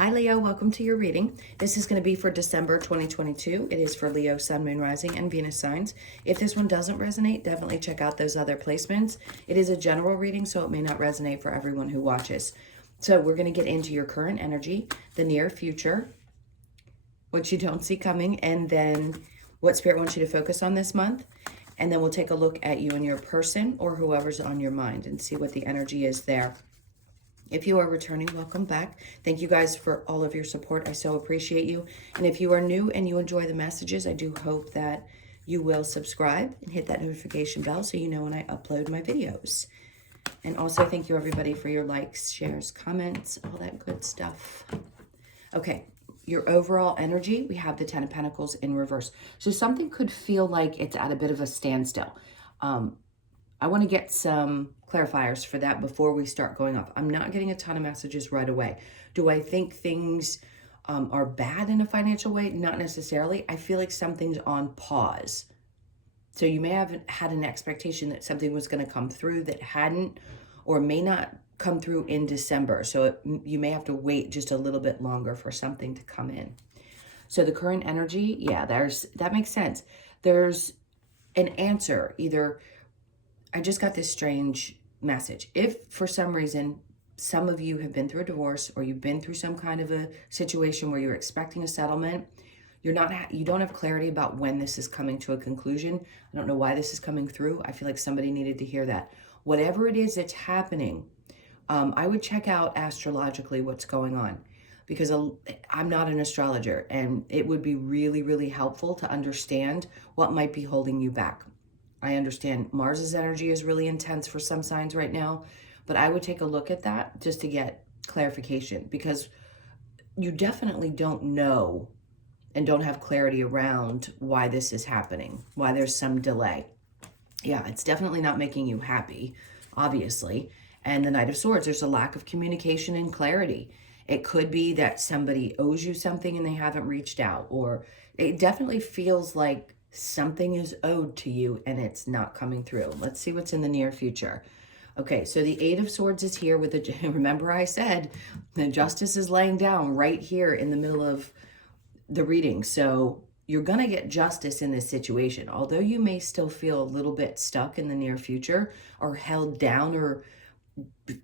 Hi Leo, welcome to your reading. This is going to be for December 2022. It is for Leo, Sun, Moon, Rising, and Venus signs. If this one doesn't resonate, definitely check out those other placements. It is a general reading, so it may not resonate for everyone who watches. So we're going to get into your current energy, the near future, what you don't see coming, and then what Spirit wants you to focus on this month. And then we'll take a look at you and your person or whoever's on your mind and see what the energy is there. If you are returning, welcome back. Thank you guys for all of your support. I so appreciate you. And if you are new and you enjoy the messages, I do hope that you will subscribe and hit that notification bell so you know when I upload my videos. And also thank you everybody for your likes, shares, comments, all that good stuff. Okay, your overall energy, we have the Ten of Pentacles in reverse. So something could feel like it's at a bit of a standstill. I want to get some clarifiers for that before we start going off. I'm not getting a ton of messages right away. Do I think things are bad in a financial way? Not necessarily. I feel like something's on pause. So you may have had an expectation that something was going to come through that hadn't, or may not come through in December. So you may have to wait just a little bit longer for something to come in. So the current energy, yeah, that makes sense. There's an answer. Either I just got this strange message. If for some reason some of you have been through a divorce or you've been through some kind of a situation where you're expecting a settlement, you don't have clarity about when this is coming to a conclusion. I don't know why this is coming through. I feel like somebody needed to hear that. Whatever it is that's happening, I would check out astrologically what's going on, because I'm not an astrologer, and it would be really, really helpful to understand what might be holding you back. I understand Mars's energy is really intense for some signs right now, but I would take a look at that just to get clarification, because you definitely don't know and don't have clarity around why this is happening, why there's some delay. Yeah, it's definitely not making you happy, obviously. And the Knight of Swords, there's a lack of communication and clarity. It could be that somebody owes you something and they haven't reached out, or it definitely feels like something is owed to you and it's not coming through. Let's see what's in the near future. Okay, so the Eight of Swords is here with the, remember I said, the Justice is laying down right here in the middle of the reading. So you're going to get justice in this situation. Although you may still feel a little bit stuck in the near future or held down or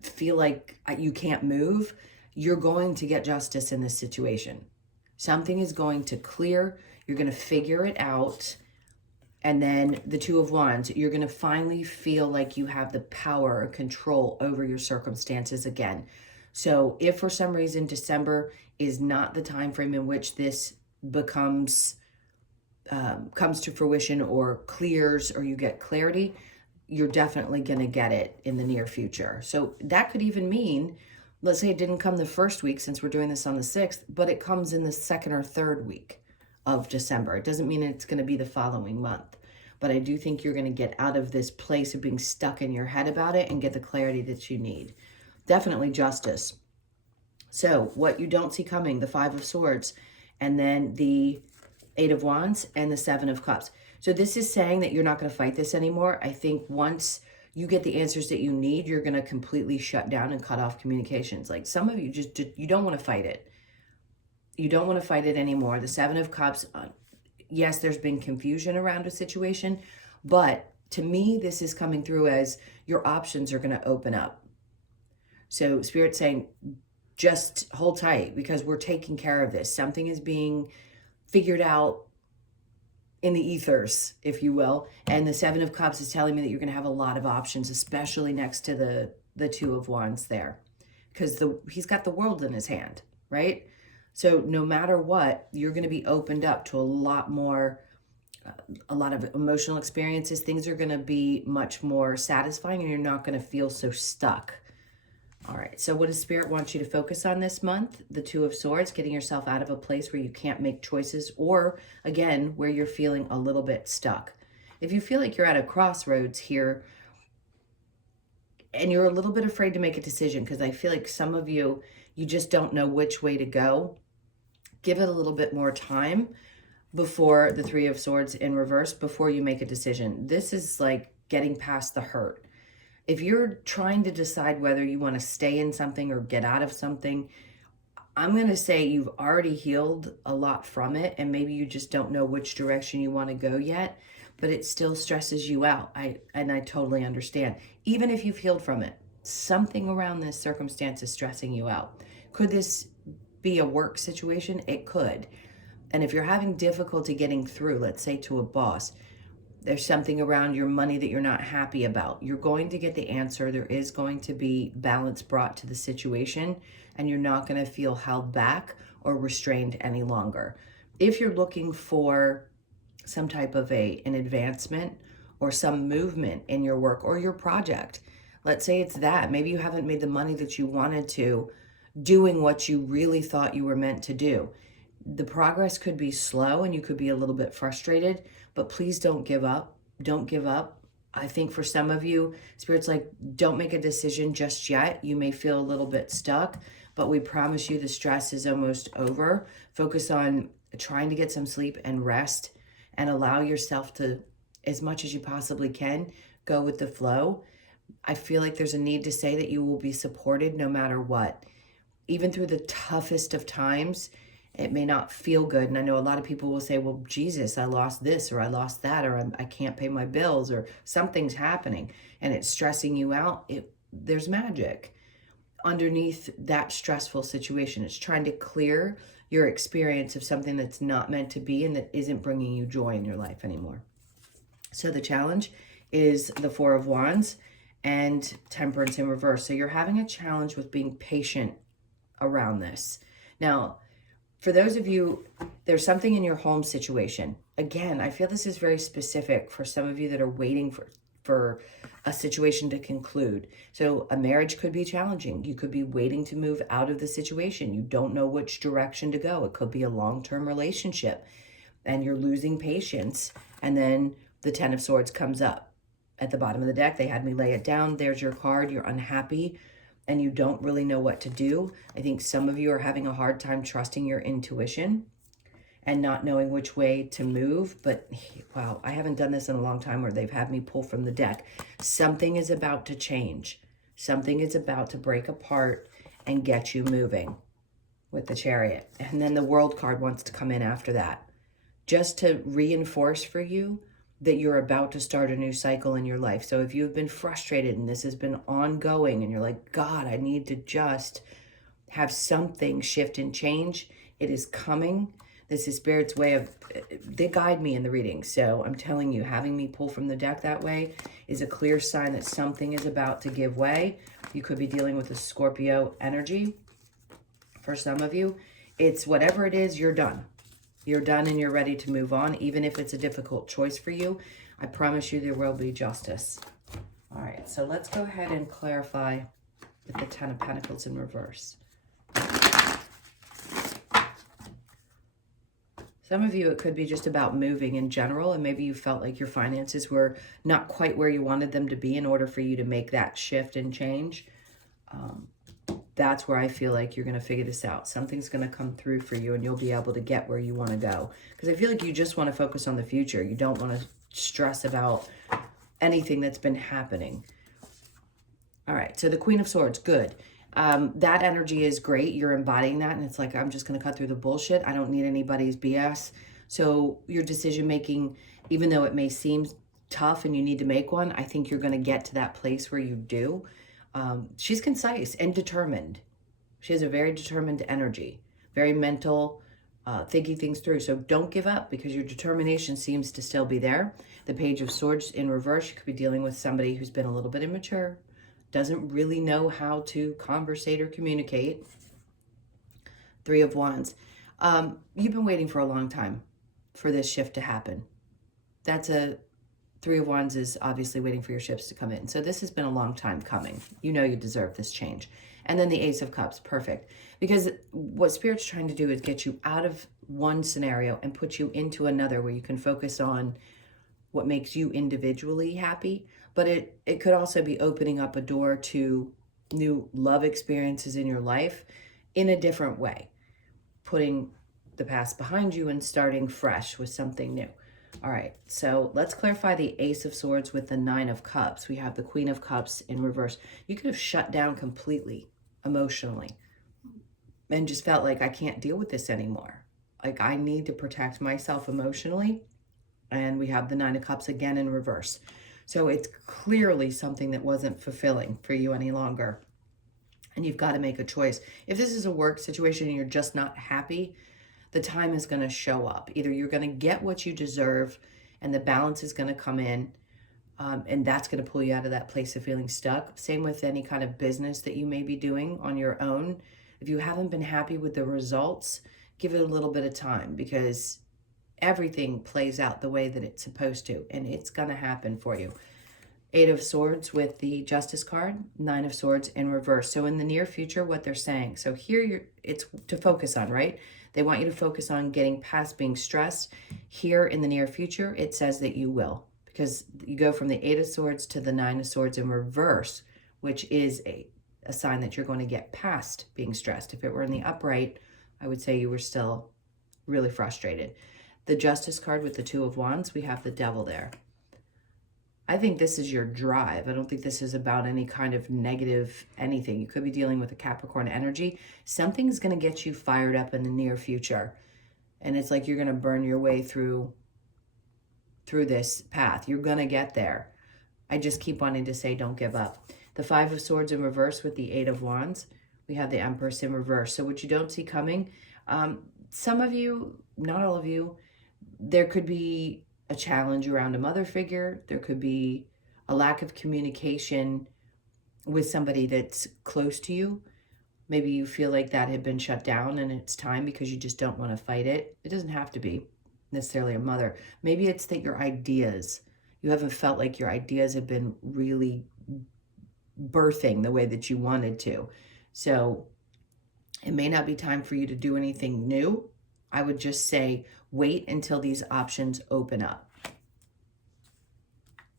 feel like you can't move, you're going to get justice in this situation. Something is going to clear. You're going to figure it out. And then the Two of Wands, you're going to finally feel like you have the power or control over your circumstances again. So if for some reason December is not the time frame in which this comes to fruition or clears, or you get clarity, you're definitely going to get it in the near future. So that could even mean, let's say it didn't come the first week, since we're doing this on the 6th, but it comes in the second or third week of December. It doesn't mean it's going to be the following month, but I do think you're going to get out of this place of being stuck in your head about it and get the clarity that you need. Definitely justice. So what you don't see coming, the Five of Swords, and then the Eight of Wands and the Seven of Cups. So this is saying that you're not going to fight this anymore. I think once you get the answers that you need, you're going to completely shut down and cut off communications. Like some of you you don't want to fight it. You don't want to fight it anymore. The Seven of Cups, yes, there's been confusion around a situation, but to me, this is coming through as your options are going to open up. So Spirit's saying, just hold tight, because we're taking care of this. Something is being figured out in the ethers, if you will. And the Seven of Cups is telling me that you're going to have a lot of options, especially next to the Two of Wands there, because he's got the world in his hand, right? So no matter what, you're going to be opened up to a lot more, a lot of emotional experiences. Things are going to be much more satisfying, and you're not going to feel so stuck. All right, so what does Spirit want you to focus on this month? The Two of Swords, getting yourself out of a place where you can't make choices, or again, where you're feeling a little bit stuck. If you feel like you're at a crossroads here and you're a little bit afraid to make a decision, because I feel like some of you just don't know which way to go, give it a little bit more time before the Three of Swords in reverse, before you make a decision. This is like getting past the hurt. If you're trying to decide whether you want to stay in something or get out of something, I'm going to say you've already healed a lot from it, and maybe you just don't know which direction you want to go yet, but it still stresses you out. I totally understand. Even if you've healed from it, something around this circumstance is stressing you out. Could this be a work situation? It could. And if you're having difficulty getting through, let's say to a boss, there's something around your money that you're not happy about. You're going to get the answer. There is going to be balance brought to the situation, and you're not going to feel held back or restrained any longer. If you're looking for some type of an advancement or some movement in your work or your project, let's say it's that. Maybe you haven't made the money that you wanted to, doing what you really thought you were meant to do. The progress could be slow and you could be a little bit frustrated, but please don't give up. Don't give up. I think for some of you, Spirit's like, don't make a decision just yet. You may feel a little bit stuck, but we promise you the stress is almost over. Focus on trying to get some sleep and rest and allow yourself to, as much as you possibly can, go with the flow. I feel like there's a need to say that you will be supported no matter what. Even through the toughest of times, it may not feel good. And I know a lot of people will say, well, Jesus, I lost this, or I lost that, or I can't pay my bills, or something's happening and it's stressing you out. There's magic underneath that stressful situation. It's trying to clear your experience of something that's not meant to be and that isn't bringing you joy in your life anymore. So the challenge is the Four of Wands and Temperance in reverse. So you're having a challenge with being patient around this. Now, for those of you, there's something in your home situation. Again, I feel this is very specific for some of you that are waiting for a situation to conclude. So a marriage could be challenging. You could be waiting to move out of the situation. You don't know which direction to go. It could be a long-term relationship and you're losing patience. And then the Ten of Swords comes up at the bottom of the deck. They had me lay it down. There's your card. You're unhappy and you don't really know what to do. I think some of you are having a hard time trusting your intuition and not knowing which way to move. But wow, I haven't done this in a long time where they've had me pull from the deck. Something is about to change. Something is about to break apart and get you moving with the Chariot. And then the World card wants to come in after that, just to reinforce for you that you're about to start a new cycle in your life. So if you've been frustrated and this has been ongoing and you're like, God, I need to just have something shift and change, it is coming. This is Spirit's way of, they guide me in the reading. So I'm telling you, having me pull from the deck that way is a clear sign that something is about to give way. You could be dealing with a Scorpio energy. For some of you, it's whatever it is, you're done. You're done and you're ready to move on, even if it's a difficult choice for you. I promise you there will be justice. All right, so let's go ahead and clarify with the Ten of Pentacles in reverse. Some of you, it could be just about moving in general, and maybe you felt like your finances were not quite where you wanted them to be in order for you to make that shift and change. That's where I feel like you're going to figure this out. Something's going to come through for you and you'll be able to get where you want to go. Because I feel like you just want to focus on the future. You don't want to stress about anything that's been happening. All right, so the Queen of Swords, good. That energy is great. You're embodying that and it's like, I'm just going to cut through the bullshit. I don't need anybody's BS. So your decision making, even though it may seem tough and you need to make one, I think you're going to get to that place where you do. She's concise and determined. She has a very determined energy, very mental, thinking things through. So don't give up because your determination seems to still be there. The Page of Swords in reverse, you could be dealing with somebody who's been a little bit immature, doesn't really know how to conversate or communicate. Three of Wands. You've been waiting for a long time for this shift to happen. Three of Wands is obviously waiting for your shifts to come in. So this has been a long time coming. You know you deserve this change. And then the Ace of Cups, perfect. Because what Spirit's trying to do is get you out of one scenario and put you into another where you can focus on what makes you individually happy. But it could also be opening up a door to new love experiences in your life in a different way. Putting the past behind you and starting fresh with something new. All right, so let's clarify the Ace of Swords with the Nine of Cups. We have the Queen of Cups in reverse. You could have shut down completely emotionally. and just felt like I can't deal with this anymore. Like I need to protect myself emotionally. And we have the Nine of Cups again in reverse. So it's clearly something that wasn't fulfilling for you any longer. And you've got to make a choice. If this is a work situation and you're just not happy, the time is going to show up. Either you're going to get what you deserve and the balance is going to come in, and that's going to pull you out of that place of feeling stuck. Same with any kind of business that you may be doing on your own. If you haven't been happy with the results, give it a little bit of time, because everything plays out the way that it's supposed to, and it's going to happen for you. Eight of Swords with the Justice card, Nine of Swords in reverse. So in the near future, what they're saying. So here it's to focus on, right? They want you to focus on getting past being stressed. Here in the near future, it says that you will, because you go from the Eight of Swords to the Nine of Swords in reverse, which is a sign that you're going to get past being stressed. If it were in the upright, I would say you were still really frustrated. The Justice card with the Two of Wands, we have the Devil there. I think this is your drive. I don't think this is about any kind of negative anything. You could be dealing with a Capricorn energy. Something's going to get you fired up in the near future. And it's like you're going to burn your way through this path. You're going to get there. I just keep wanting to say don't give up. The Five of Swords in reverse with the Eight of Wands. We have the Empress in reverse. So what you don't see coming, some of you, not all of you, there could be a challenge around a mother figure. There could be a lack of communication with somebody that's close to you. Maybe you feel like that had been shut down and it's time because you just don't want to fight it. It doesn't have to be necessarily a mother. Maybe it's that your ideas, you haven't felt like your ideas have been really birthing the way that you wanted to. So it may not be time for you to do anything new. I would just say wait until these options open up.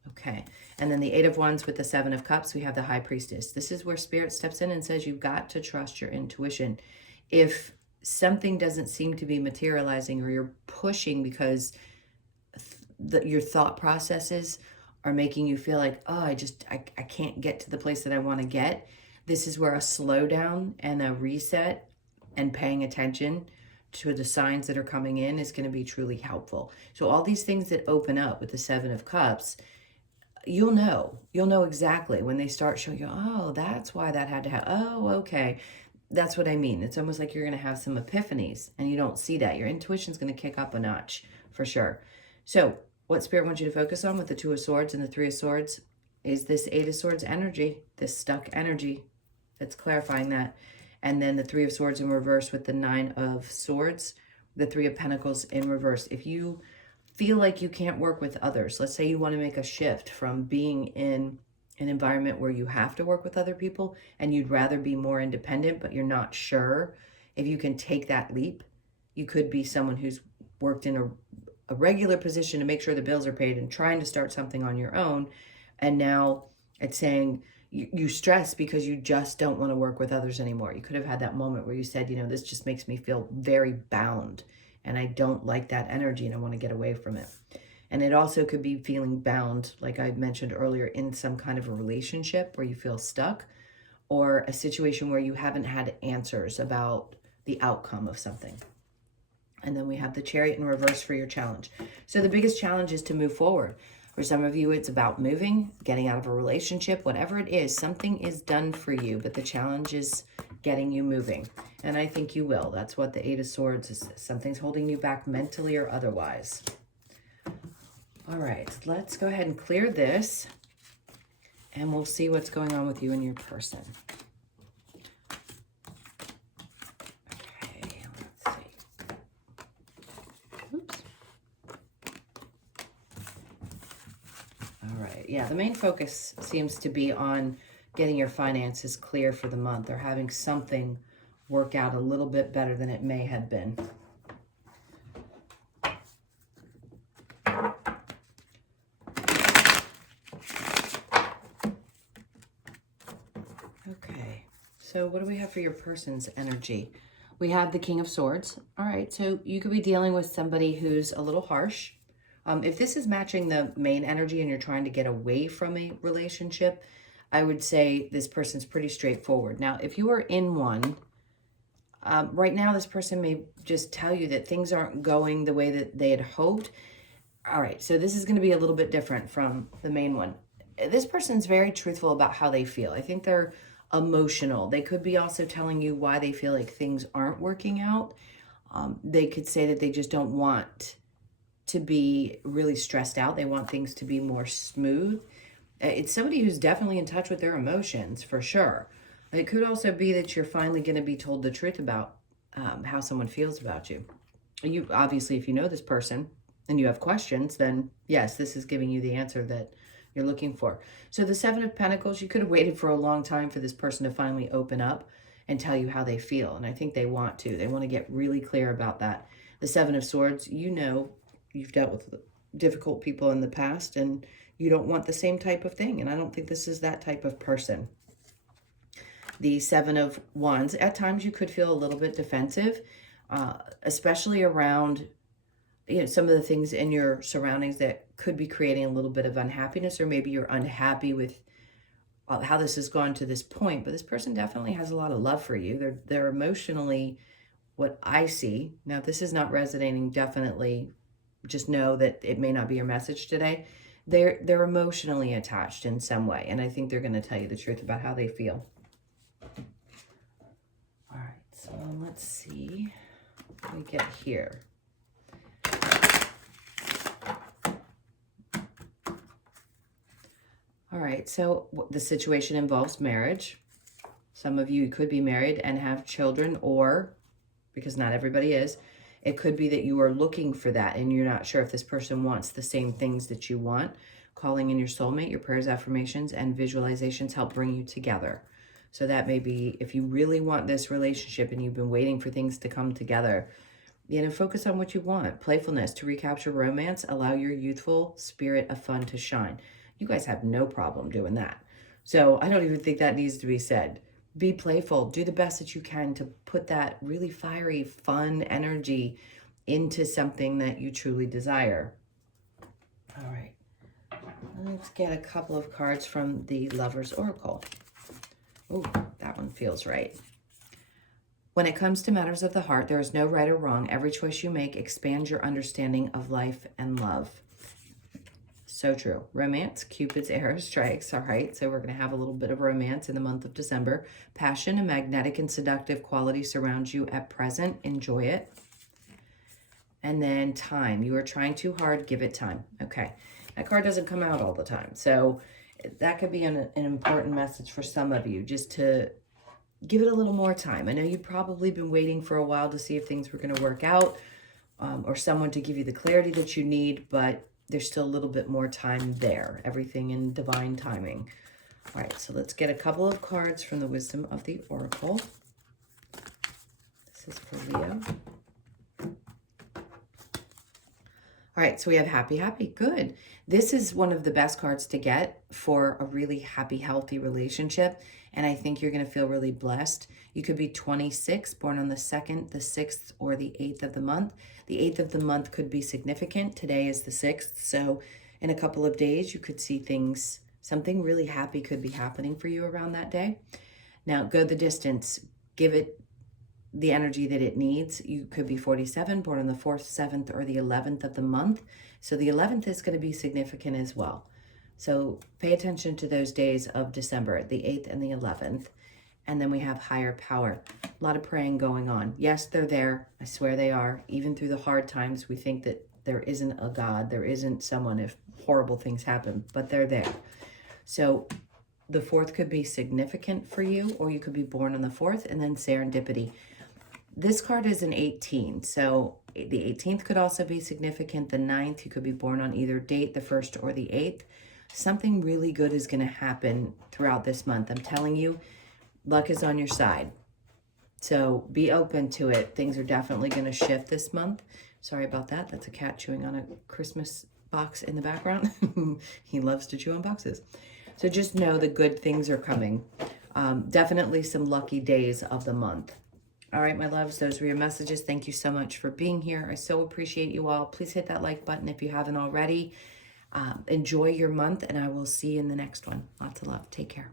Okay, and then the Eight of Wands with the Seven of Cups, we have the High Priestess. This is where Spirit steps in and says you've got to trust your intuition. If something doesn't seem to be materializing, or you're pushing because your thought processes are making you feel like, oh, I can't get to the place that I want to get. This is where a slowdown and a reset and paying attention to the signs that are coming in is going to be truly helpful. So all these things that open up with the Seven of Cups, you'll know exactly when they start showing you, oh, that's why that had to happen. Oh, okay. That's what I mean. It's almost like you're going to have some epiphanies and you don't see that. Your intuition's going to kick up a notch for sure. So what Spirit wants you to focus on with the Two of Swords and the Three of Swords is this Eight of Swords energy, this stuck energy. That's clarifying that. And then the Three of Swords in reverse with the Nine of Swords, the Three of Pentacles in reverse. If you feel like you can't work with others, let's say you want to make a shift from being in an environment where you have to work with other people and you'd rather be more independent, but you're not sure if you can take that leap. You could be someone who's worked in a regular position to make sure the bills are paid and trying to start something on your own. And now it's saying, you stress because you just don't want to work with others anymore. You could have had that moment where you said, this just makes me feel very bound and I don't like that energy and I want to get away from it. And it also could be feeling bound, like I mentioned earlier, in some kind of a relationship where you feel stuck, or a situation where you haven't had answers about the outcome of something. And then we have the Chariot in reverse for your challenge. So the biggest challenge is to move forward. For some of you, it's about moving, getting out of a relationship, whatever it is, something is done for you, but the challenge is getting you moving. And I think you will. That's what the Eight of Swords is. Something's holding you back mentally or otherwise. All right, let's go ahead and clear this and we'll see what's going on with you and your person. Okay, let's see. Oops. All right, yeah, the main focus seems to be on getting your finances clear for the month, or having something work out a little bit better than it may have been. Okay, so what do we have for your person's energy? We have the King of Swords. All right, so you could be dealing with somebody who's a little harsh. If this is matching the main energy and you're trying to get away from a relationship, I would say this person's pretty straightforward. Now, if you are in one, Right now, this person may just tell you that things aren't going the way that they had hoped. All right, so this is going to be a little bit different from the main one. This person's very truthful about how they feel. I think they're emotional. They could be also telling you why they feel like things aren't working out. They could say that they just don't want to be really stressed out. They want things to be more smooth. It's somebody who's definitely in touch with their emotions, for sure. It could also be that you're finally going to be told the truth about how someone feels about you. You obviously, if you know this person and you have questions, then yes, this is giving you the answer that you're looking for. So the Seven of Pentacles, you could have waited for a long time for this person to finally open up and tell you how they feel. And I think they want to. They want to get really clear about that. The Seven of Swords, you know, you've dealt with difficult people in the past and you don't want the same type of thing. And I don't think this is that type of person. The Seven of Wands, at times you could feel a little bit defensive, especially around, you know, some of the things in your surroundings that could be creating a little bit of unhappiness, or maybe you're unhappy with how this has gone to this point. But this person definitely has a lot of love for you. They're emotionally, what I see. Now, if this is not resonating, definitely just know that it may not be your message today. They're emotionally attached in some way, and I think they're going to tell you the truth about how they feel. All right, so let's see what we get here. All right, so the situation involves marriage. Some of you could be married and have children, or, because not everybody is, it could be that you are looking for that and you're not sure if this person wants the same things that you want. Calling in your soulmate, your prayers, affirmations, and visualizations help bring you together. So that may be, if you really want this relationship and you've been waiting for things to come together, you know, focus on what you want. Playfulness to recapture romance, allow your youthful spirit of fun to shine. You guys have no problem doing that. So I don't even think that needs to be said. Be playful. Do the best that you can to put that really fiery, fun energy into something that you truly desire. All right. Let's get a couple of cards from the Lover's Oracle. Oh, that one feels right. When it comes to matters of the heart, there is no right or wrong. Every choice you make expands your understanding of life and love. So true. Romance, Cupid's arrow strikes. All right, so we're going to have a little bit of romance in the month of December. Passion, a magnetic and seductive quality surrounds you at present. Enjoy it. And then time. You are trying too hard. Give it time. Okay. That card doesn't come out all the time. So that could be an important message for some of you, just to give it a little more time. I know you've probably been waiting for a while to see if things were going to work out, or someone to give you the clarity that you need, but there's still a little bit more time there. Everything in divine timing. All right, so let's get a couple of cards from the Wisdom of the Oracle. This is for Leo. All right, so we have happy, happy. Good. This is one of the best cards to get for a really happy, healthy relationship. And I think you're going to feel really blessed. You could be 26, born on the 2nd, the 6th, or the 8th of the month. The 8th of the month could be significant. Today is the 6th. So in a couple of days, you could see things, something really happy could be happening for you around that day. Now, go the distance. Give it the energy that it needs. You could be 47, born on the 4th, 7th, or the 11th of the month. So the 11th is going to be significant as well. So pay attention to those days of December, the 8th and the 11th. And then we have higher power. A lot of praying going on. Yes, they're there. I swear they are. Even through the hard times, we think that there isn't a God. There isn't someone if horrible things happen, but they're there. So the 4th could be significant for you, or you could be born on the 4th, and then serendipity. This card is an 18, so the 18th could also be significant. The 9th, you could be born on either date, the 1st or the 8th. Something really good is going to happen throughout this month. I'm telling you, luck is on your side. So be open to it. Things are definitely going to shift this month. Sorry about that. That's a cat chewing on a Christmas box in the background. He loves to chew on boxes. So just know the good things are coming. Definitely some lucky days of the month. All right, my loves, those were your messages. Thank you so much for being here. I so appreciate you all. Please hit that like button if you haven't already. Enjoy your month, and I will see you in the next one. Lots of love. Take care.